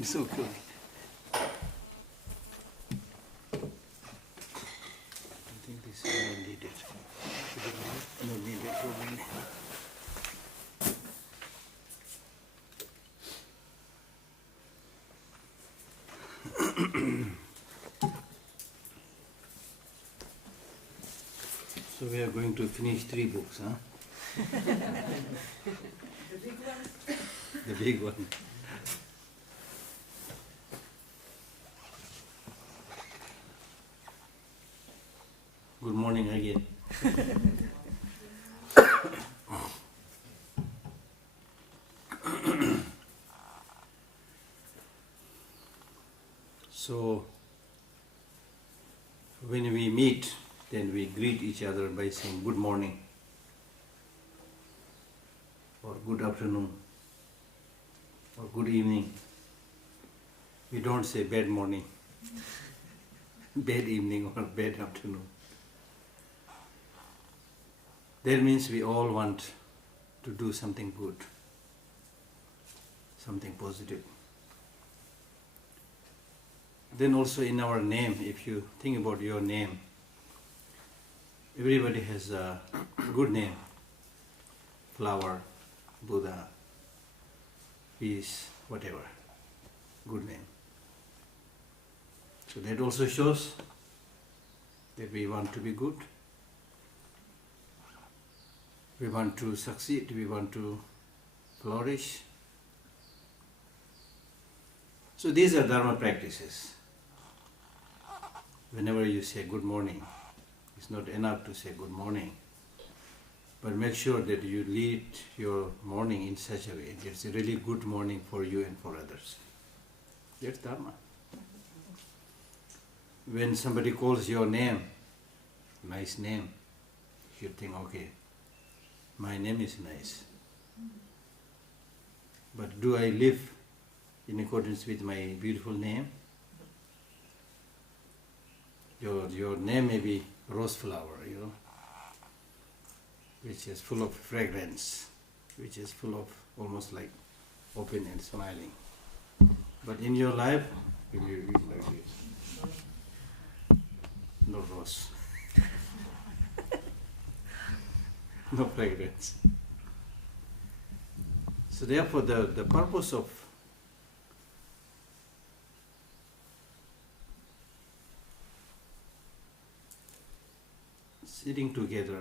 It's okay. I think this is not needed. No needed probably. So we are going to finish 3 books, huh? The big one? The big one. Good morning again. So, when we meet, then we greet each other by saying good morning, or good afternoon, or good evening. We don't say bad morning, bad evening, or bad afternoon. That means we all want to do something good, something positive. Then also in our name, if you think about your name, everybody has a good name. Flower, Buddha, peace, whatever. Good name. So that also shows that we want to be good. We want to succeed, we want to flourish. So these are Dharma practices. Whenever you say good morning, it's not enough to say good morning, but make sure that you lead your morning in such a way that it's a really good morning for you and for others. That's Dharma. When somebody calls your name, nice name, you think, okay, my name is nice. But do I live in accordance with my beautiful name? Your name may be rose flower, which is full of fragrance, which is full of almost like open and smiling. But in your life, will you be like this? No rose. No fragrance. So therefore the purpose of sitting together,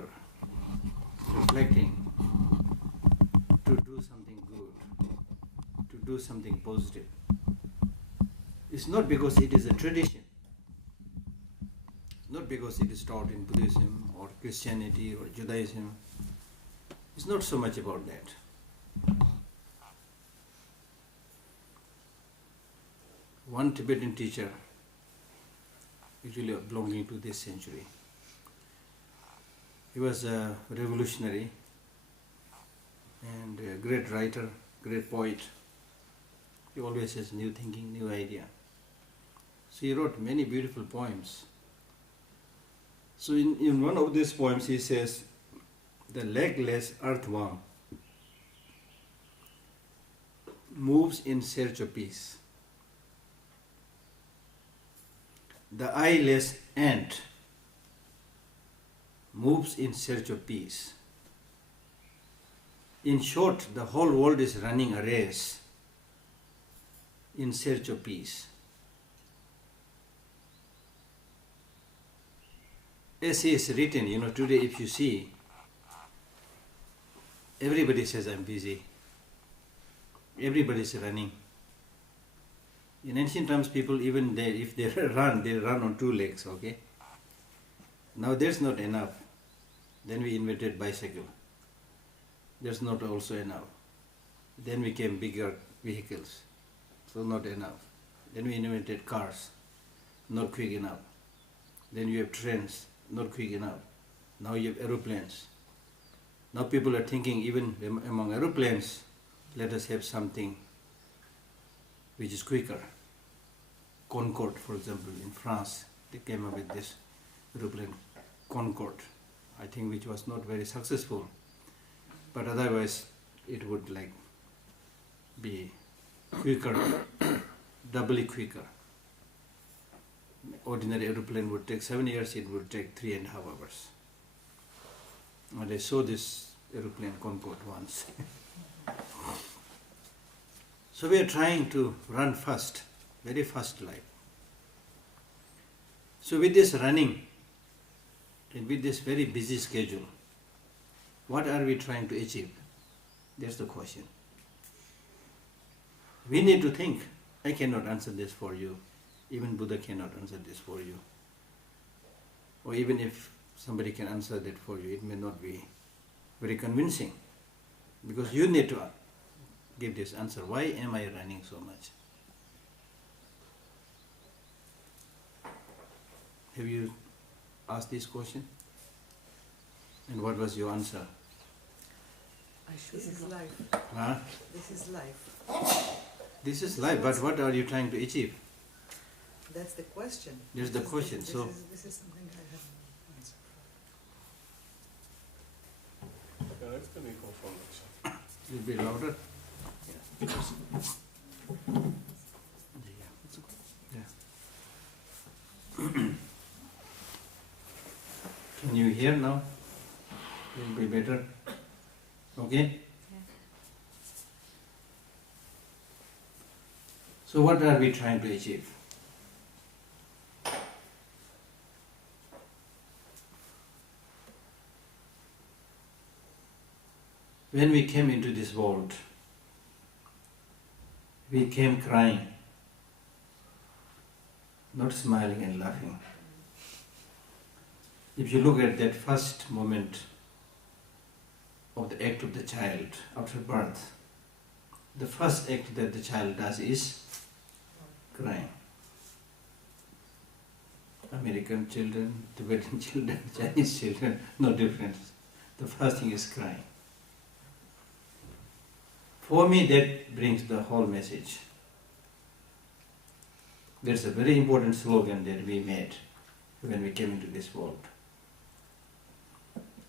reflecting, to do something good, to do something positive, it's not because it is a tradition, not because it is taught in Buddhism or Christianity or Judaism. It's not so much about that. One Tibetan teacher, actually belonging to this century, he was a revolutionary and a great writer, great poet. He always has new thinking, new idea. So he wrote many beautiful poems. So in one of these poems he says, the legless earthworm moves in search of peace. The eyeless ant moves in search of peace. In short, the whole world is running a race in search of peace. As he is written, today if you see, everybody says I'm busy. Everybody is running. In ancient times, people even if they run on 2 legs, okay? Now that's not enough. Then we invented bicycle. That's not also enough. Then we came bigger vehicles. So not enough. Then we invented cars. Not quick enough. Then you have trains. Not quick enough. Now you have aeroplanes. Now people are thinking even among aeroplanes, let us have something which is quicker. Concorde, for example, in France, they came up with this aeroplane Concorde, I think, which was not very successful, but otherwise it would be quicker doubly quicker. Ordinary aeroplane would take 7 years, it would take 3.5 hours. And I saw this aeroplane Concorde once. So we are trying to run fast, very fast life. So with this running, and with this very busy schedule, what are we trying to achieve? That's the question. We need to think. I cannot answer this for you. Even Buddha cannot answer this for you. Or even if somebody can answer that for you, it may not be very convincing. Because you need to give this answer. Why am I running so much? Have you asked this question? And what was your answer? This is life. Huh? This is life. This is life, but what are you trying to achieve? That's the question. That's the question. This is something I have no answer for. Yeah, that's the microphone. A little bit louder. Yeah. Can you hear now? It will be better. Okay? So what are we trying to achieve? When we came into this world, we came crying, not smiling and laughing. If you look at that first moment of the act of the child after birth, the first act that the child does is crying. American children, Tibetan children, Chinese children, no difference. The first thing is crying. For me, that brings the whole message. There's a very important slogan that we made when we came into this world.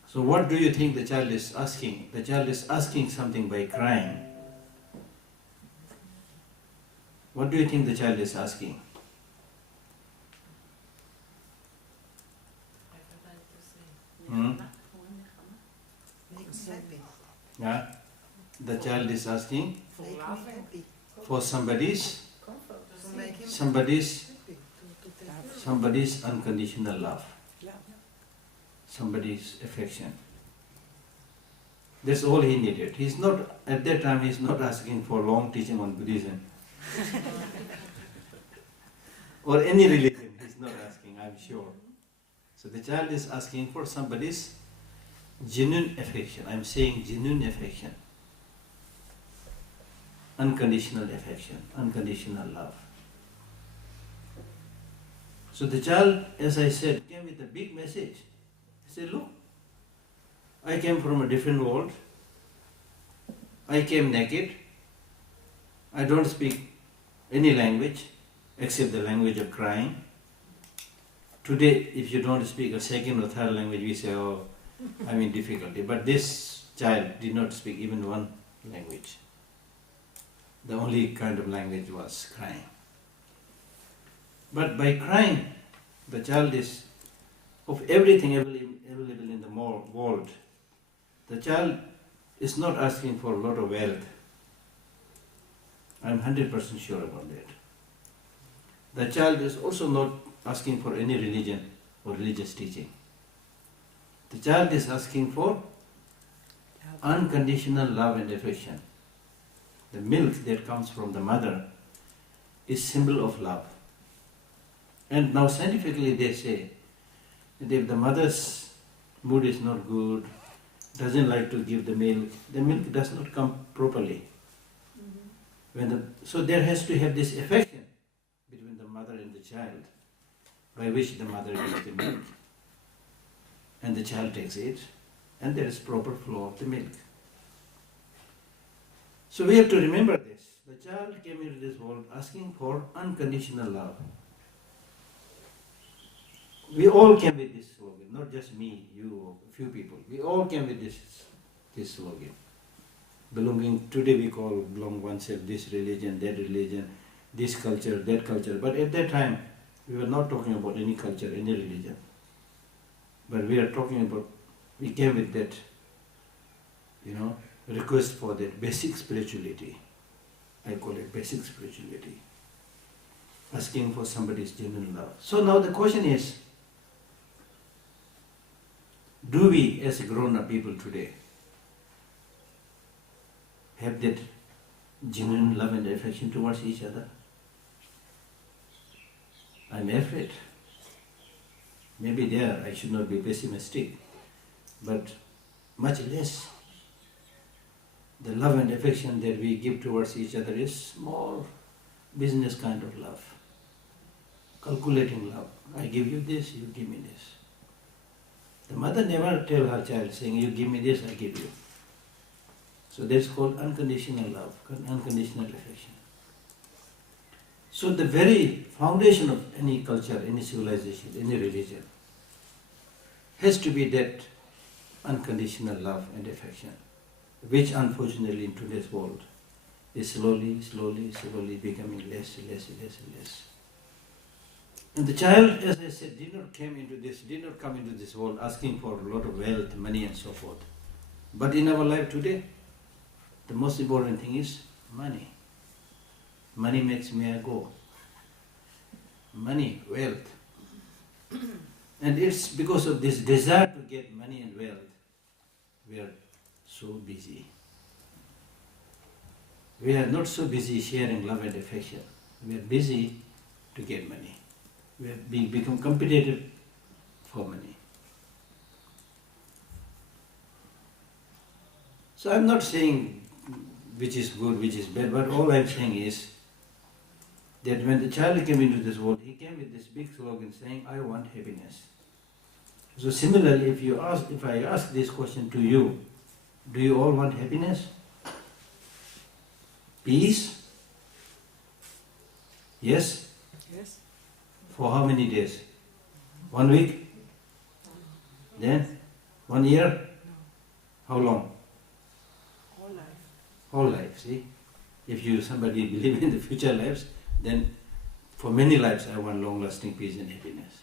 So what do you think the child is asking? The child is asking something by crying. What do you think the child is asking? Hmm? Make me happy. Yeah? The child is asking Make me happy. for somebody's To make him somebody's happy. To take care of somebody's unconditional love, him. somebody's affection. That's all he needed. He's not, at that time, he's not asking for long teaching on Buddhism. Or any religion, he's not asking, I'm sure. So the child is asking for somebody's genuine affection. I'm saying genuine affection. Unconditional affection, unconditional love. So the child, as I said, came with a big message. He said, look, I came from a different world. I came naked. I don't speak any language except the language of crying. Today, if you don't speak a second or third language, we say, oh, I'm in difficulty. But this child did not speak even one language. The only kind of language was crying. But by crying, the child is of everything available in the world. The child is not asking for a lot of wealth. I'm 100% sure about that. The child is also not asking for any religion or religious teaching. The child is asking for unconditional love and affection. The milk that comes from the mother is symbol of love. And now scientifically they say that if the mother's mood is not good, doesn't like to give the milk does not come properly. So there has to have this affection between the mother and the child, by which the mother gives the milk and the child takes it, and there is proper flow of the milk. So we have to remember this. The child came into this world asking for unconditional love. We all came with this slogan, not just me, you, a few people. We all came with this slogan. Belonging, today we call belong oneself this religion, that religion. this culture, that culture. But at that time, we were not talking about any culture, any religion. But we are talking about, we came with that, request for that basic spirituality. I call it basic spirituality. Asking for somebody's genuine love. So now the question is, do we as grown-up people today have that genuine love and affection towards each other? I'm afraid. Maybe there I should not be pessimistic, but much less. The love and affection that we give towards each other is small business kind of love. Calculating love. I give you this, you give me this. The mother never tell her child saying, you give me this, I give you. So that's called unconditional love, unconditional affection. So the very foundation of any culture, any civilization, any religion has to be that unconditional love and affection, which unfortunately in today's world is slowly becoming less. And the child, as I said, did not come into this world asking for a lot of wealth, money and so forth. But in our life today, the most important thing is money. Money makes me go. Money, wealth. And it's because of this desire to get money and wealth, we are so busy. We are not so busy sharing love and affection. We are busy to get money. We have become competitive for money. So I'm not saying which is good, which is bad, but all I'm saying is that when the child came into this world, he came with this big slogan saying, I want happiness. So similarly, if I ask this question to you, do you all want happiness? Peace? Yes? Yes. For how many days? 1 week? Then? 1 year? How long? Whole life. Whole life, see? If somebody believe in the future lives, then for many lives I want long-lasting peace and happiness.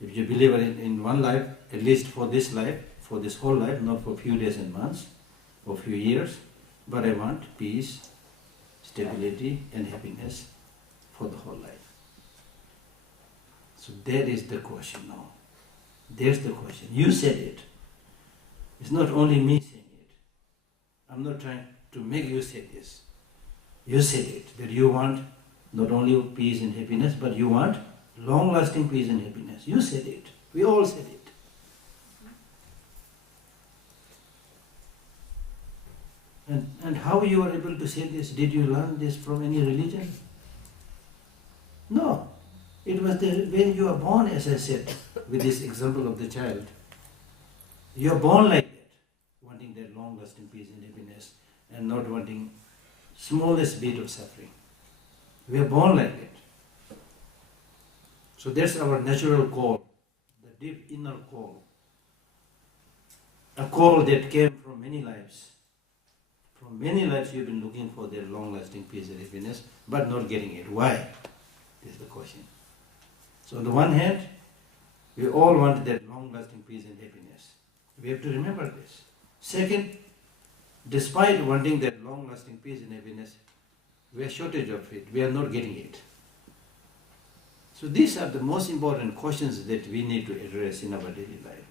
If you believe in one life, at least for this life, for this whole life, not for few days and months, or few years, but I want peace, stability and happiness for the whole life. So that is the question now. There's the question. You said it. It's not only me saying it. I'm not trying to make you say this. You said it, that you want not only peace and happiness, but you want long-lasting peace and happiness. You said it. We all said it. And how you are able to say this? Did you learn this from any religion? No. It was when you are born, as I said, with this example of the child. You are born like that, wanting that long-lasting peace and happiness, and not wanting smallest bit of suffering. We are born like that. So that's our natural call, the deep inner call. A call that came from many lives. From many lives you've been looking for that long-lasting peace and happiness, but not getting it. Why? This is the question. So on the one hand, we all want that long-lasting peace and happiness. We have to remember this. Second, despite wanting that long-lasting peace and happiness, we are shortage of it. We are not getting it. So these are the most important questions that we need to address in our daily life.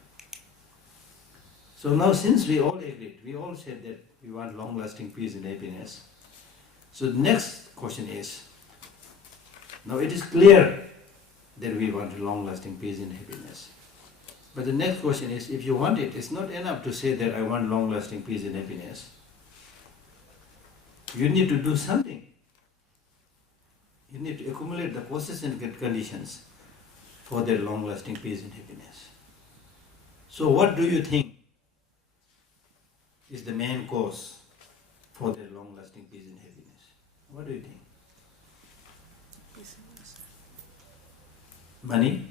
So now since we all agreed, we all said that we want long-lasting peace and happiness. So the next question is, now it is clear that we want long-lasting peace and happiness. But the next question is, if you want it, it's not enough to say that I want long-lasting peace and happiness. You need to do something. You need to accumulate the causes and conditions for their long-lasting peace and happiness. So what do you think is the main cause for their long-lasting peace and happiness? What do you think? Money?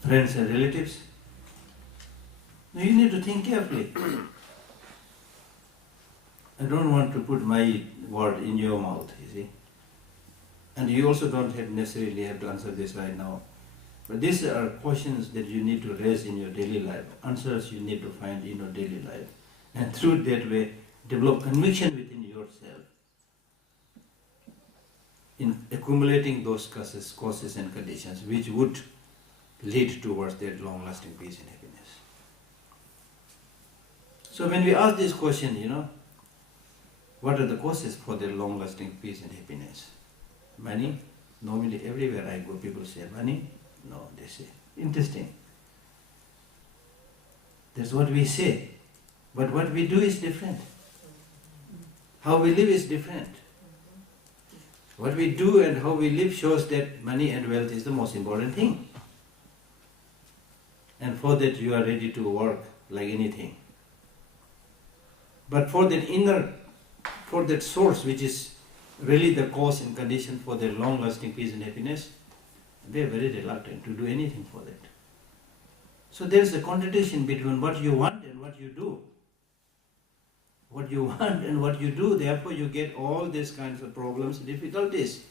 Friends and relatives? No, you need to think carefully. I don't want to put my word in your mouth, you see. And you also don't necessarily have to answer this right now. But these are questions that you need to raise in your daily life, answers you need to find in your daily life. And through that way, develop conviction within yourself in accumulating those causes and conditions which would lead towards that long-lasting peace and happiness. So when we ask this question, what are the causes for their long-lasting peace and happiness? Money? Normally everywhere I go, people say, money? No, they say. Interesting. That's what we say. But what we do is different. How we live is different. What we do and how we live shows that money and wealth is the most important thing. And for that you are ready to work like anything. But for that source which is really the cause and condition for their long-lasting peace and happiness, they are very reluctant to do anything for that. So there is a contradiction between what you want and what you do. What you want and what you do, therefore you get all these kinds of problems, difficulties.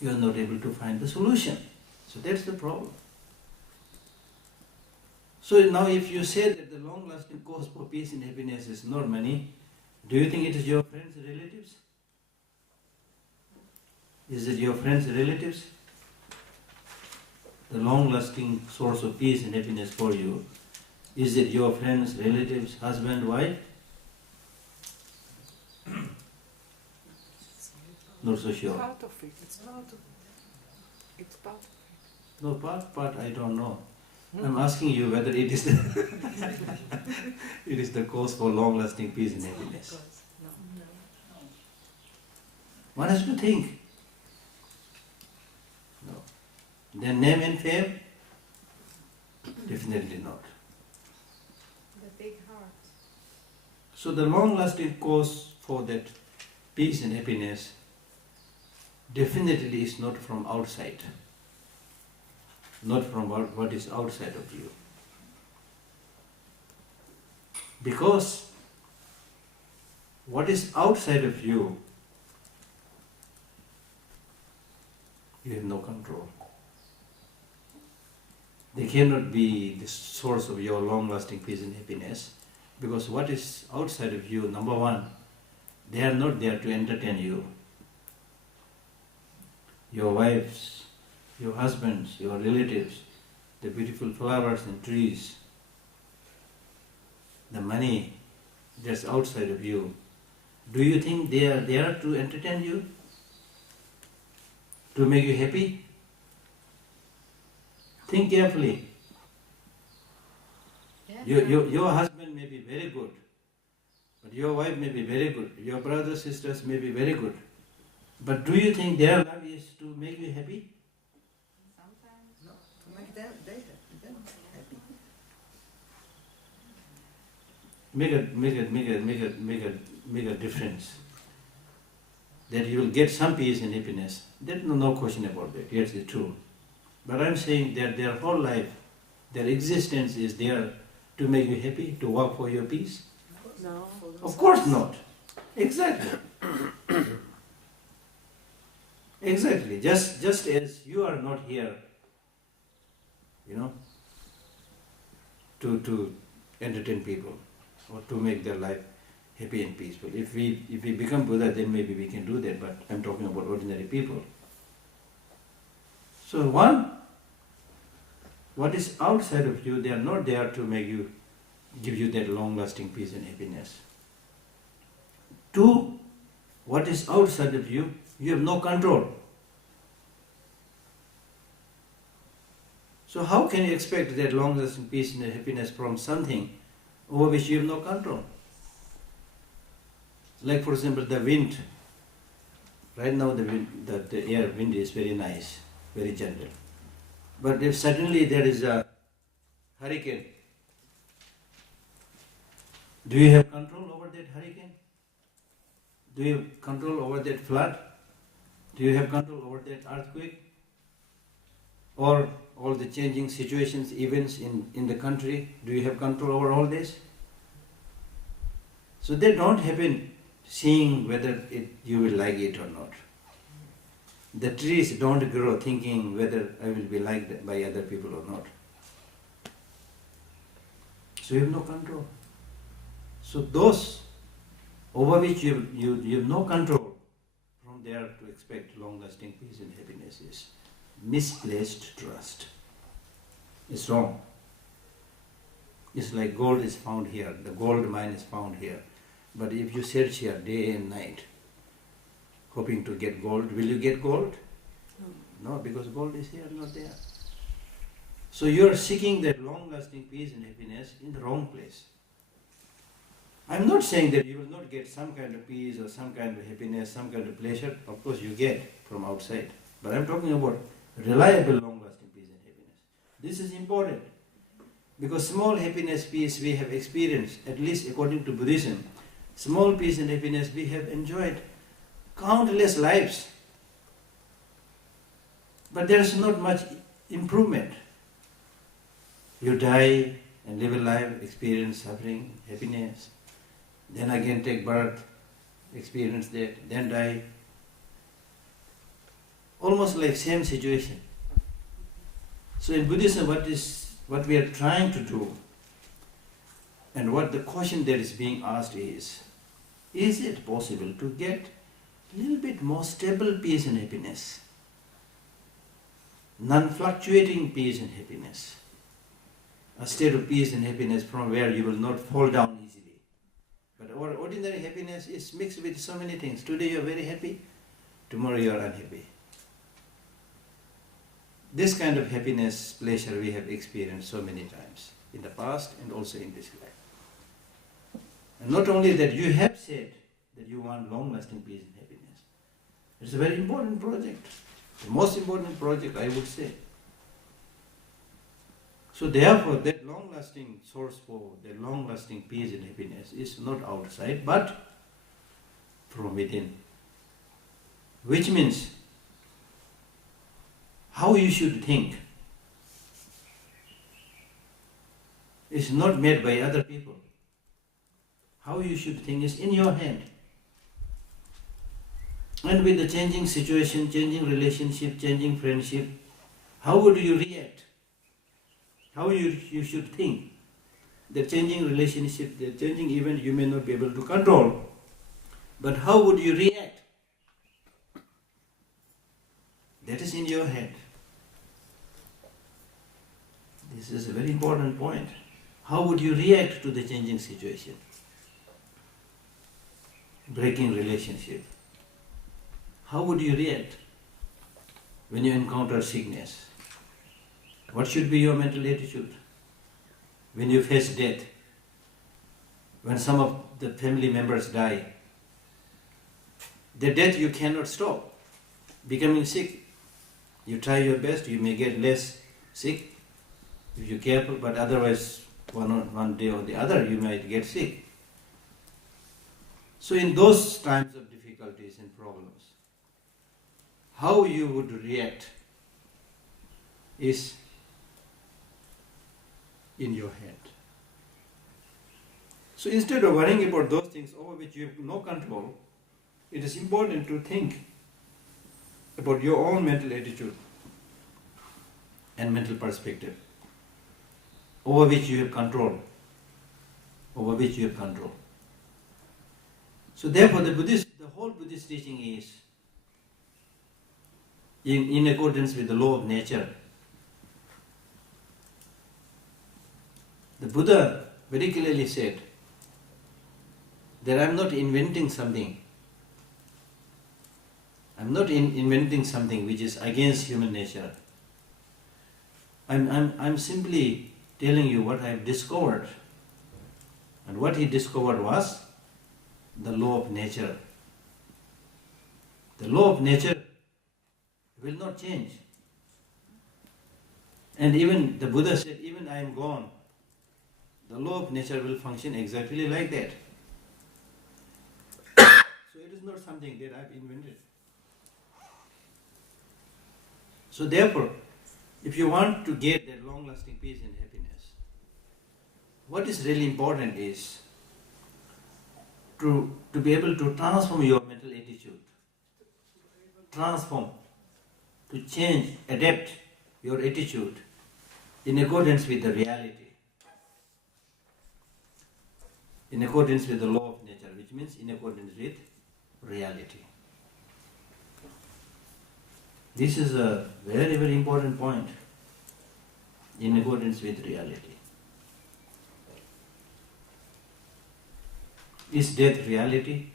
You are not able to find the solution. So that's the problem. So now if you say that the long-lasting cause for peace and happiness is not money, do you think it is your friends and relatives? Is it your friends and relatives? The long-lasting source of peace and happiness for you, is it your friends, relatives, husband, wife? Not so sure. Part of it. It's part of it. It's part of it. No, part I don't know. I'm asking you whether it is the it is the cause for long-lasting peace and happiness. No. One has to think. No. Then name and fame? Definitely not. The big heart. So the long-lasting cause for that peace and happiness definitely is not from outside. Not from what is outside of you. Because what is outside of you, you have no control. They cannot be the source of your long-lasting peace and happiness, because what is outside of you, number one, they are not there to entertain you. Your wives, your husbands, your relatives, the beautiful flowers and trees, the money that's outside of you. Do you think they are there to entertain you? To make you happy? Think carefully. Your husband may be very good, but your wife may be very good, your brothers, sisters may be very good. But do you think their love is to make you happy? Sometimes. No. To make them happy. Make a difference. That you will get some peace and happiness. There's no question about that. Yes, it's true. But I'm saying that their whole life, their existence is there to make you happy, to work for your peace. No. Of course not. Exactly. Exactly. Just as you are not here, to entertain people or to make their life happy and peaceful. If we become Buddha, then maybe we can do that, but I'm talking about ordinary people. So one, what is outside of you, they are not there to give you that long-lasting peace and happiness. Two, what is outside of you, you have no control. So how can you expect that long-lasting peace and happiness from something over which you have no control? Like for example, the wind. Right now the air wind is very nice, very gentle. But if suddenly there is a hurricane, do you have control over that hurricane? Do you have control over that flood? Do you have control over that earthquake? Or all the changing situations, events in the country? Do you have control over all this? So they don't happen seeing whether you will like it or not. The trees don't grow thinking whether I will be liked by other people or not. So you have no control. So those over which you have no control, from there to expect long-lasting peace and happiness is misplaced trust. It's wrong. It's like gold is found here, the gold mine is found here. But if you search here day and night, hoping to get gold, will you get gold? No, because gold is here, not there. So you are seeking that long-lasting peace and happiness in the wrong place. I'm not saying that you will not get some kind of peace or some kind of happiness, some kind of pleasure. Of course you get from outside. But I'm talking about reliable long-lasting peace and happiness. This is important. Because small happiness, peace we have experienced, at least according to Buddhism, small peace and happiness we have enjoyed countless lives. But there is not much improvement. You die and live a life, experience suffering, happiness, then again take birth, experience that, then die. Almost like same situation. So in Buddhism, what we are trying to do, and what the question that is being asked is it possible to get a little bit more stable peace and happiness? Non-fluctuating peace and happiness. A state of peace and happiness from where you will not fall down easily. But our ordinary happiness is mixed with so many things. Today you are very happy, tomorrow you are unhappy. This kind of happiness, pleasure we have experienced so many times in the past and also in this life. And not only that, you have said that you want long-lasting peace and happiness. It's a very important project. The most important project, I would say. So therefore, that long-lasting source for the long-lasting peace and happiness is not outside, but from within. Which means, how you should think is not made by other people. How you should think is in your hand. And with the changing situation, changing relationship, changing friendship, how would you react? How you should think. The changing relationship, the changing event you may not be able to control. But how would you react? That is in your head. This is a very important point. How would you react to the changing situation? Breaking relationship. How would you react when you encounter sickness? What should be your mental attitude when you face death? When some of the family members die, the death you cannot stop. Becoming sick, you try your best, you may get less sick if you're careful, but otherwise one day or the other you might get sick. So in those times of difficulties and problems, how you would react is in your head. So instead of worrying about those things over which you have no control, it is important to think about your own mental attitude and mental perspective over which you have control. Over which you have control. So therefore the whole Buddhist teaching is in accordance with the law of nature. The Buddha very clearly said that I am not inventing something. I am not inventing something which is against human nature. I'm simply telling you what I have discovered. And what he discovered was the law of nature. The law of nature will not change. And even the Buddha said, even I am gone, the law of nature will function exactly like that. So it is not something that I have invented. So therefore, if you want to get that long-lasting peace and happiness, what is really important is to be able to transform your mental attitude, transform, to change, adapt your attitude in accordance with the reality, in accordance with the law of nature, which means in accordance with reality. This is a very, very important point, in accordance with reality. Is death reality?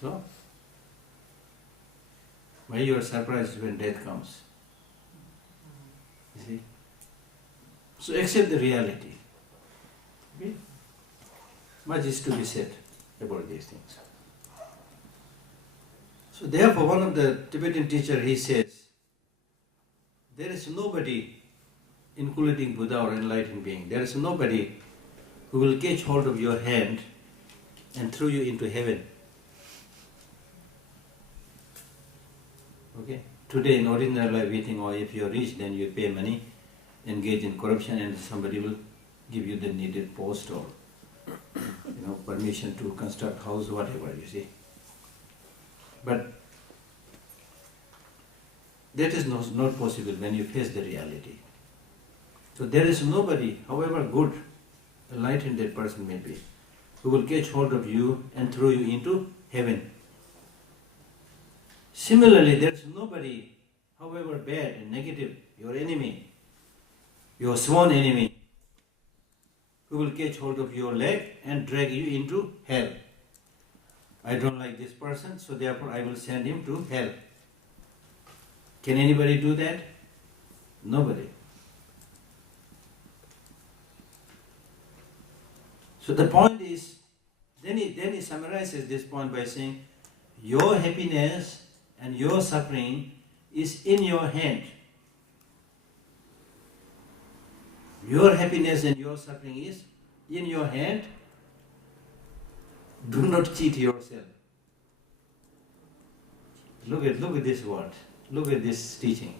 So, why you are surprised when death comes? You see? So accept the reality. Okay? Much is to be said about these things. So therefore one of the Tibetan teacher, he says, there is nobody, including Buddha or enlightened being, there is nobody who will catch hold of your hand and throw you into heaven. Okay? Today in ordinary life we think, oh, if you are rich then you pay money, engage in corruption, and somebody will give you the needed post or permission to construct house, whatever, you see. But that is not possible when you face the reality. So there is nobody, however good, enlightened that person may be, who will catch hold of you and throw you into heaven. Similarly, there is nobody, however bad and negative, your enemy, your sworn enemy, who will catch hold of your leg and drag you into hell. I don't like this person, so therefore I will send him to hell. Can anybody do that? Nobody. So the point is, then he summarizes this point by saying, your happiness and your suffering is in your hand. Your happiness and your suffering is in your hand. Do not cheat yourself. Look at this word. Look at this teaching.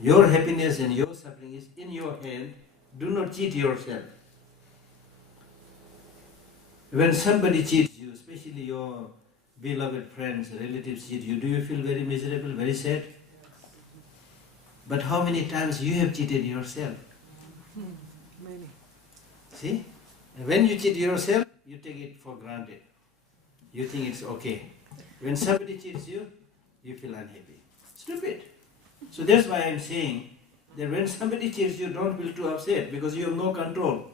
Your happiness and your suffering is in your hand. Do not cheat yourself. When somebody cheats you, especially your beloved friends, relatives cheat you, do you feel very miserable, very sad? But how many times you have cheated yourself? Many. See? And when you cheat yourself, you take it for granted. You think it's okay. When somebody cheats you, you feel unhappy. Stupid. So that's why I'm saying that when somebody cheats you, don't feel too upset because you have no control.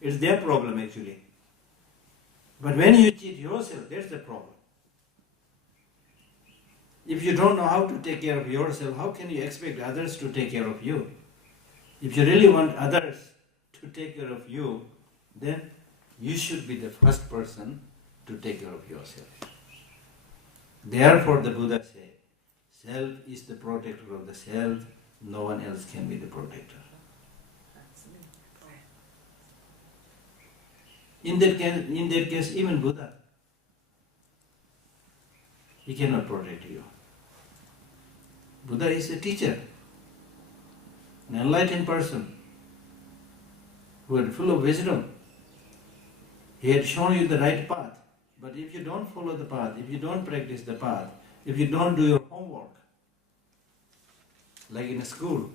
It's their problem actually. But when you cheat yourself, that's the problem. If you don't know how to take care of yourself, how can you expect others to take care of you? If you really want others to take care of you, then you should be the first person to take care of yourself. Therefore the Buddha said, self is the protector of the self, no one else can be the protector. In that case, even Buddha, he cannot protect you. Buddha is a teacher, an enlightened person who is full of wisdom. He had shown you the right path. But if you don't follow the path, if you don't practice the path, if you don't do your homework, like in a school,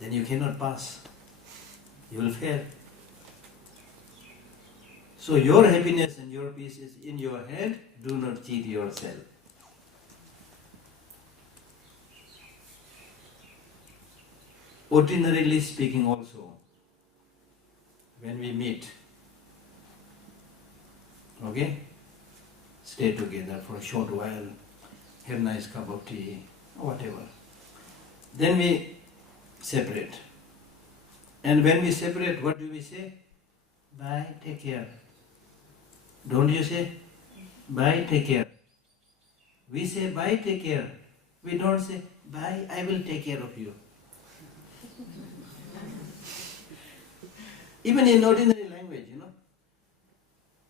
then you cannot pass. You will fail. So your happiness and your peace is in your hand. Do not cheat yourself. Ordinarily speaking also, when we meet, okay, stay together for a short while, have a nice cup of tea, or whatever. Then we separate. And when we separate, what do we say? Bye, take care. Don't you say? Bye, take care. We say bye, take care. We don't say bye, I will take care of you. Even in ordinary language,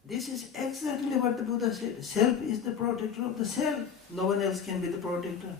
this is exactly what the Buddha said. Self is the protector of the self. No one else can be the protector.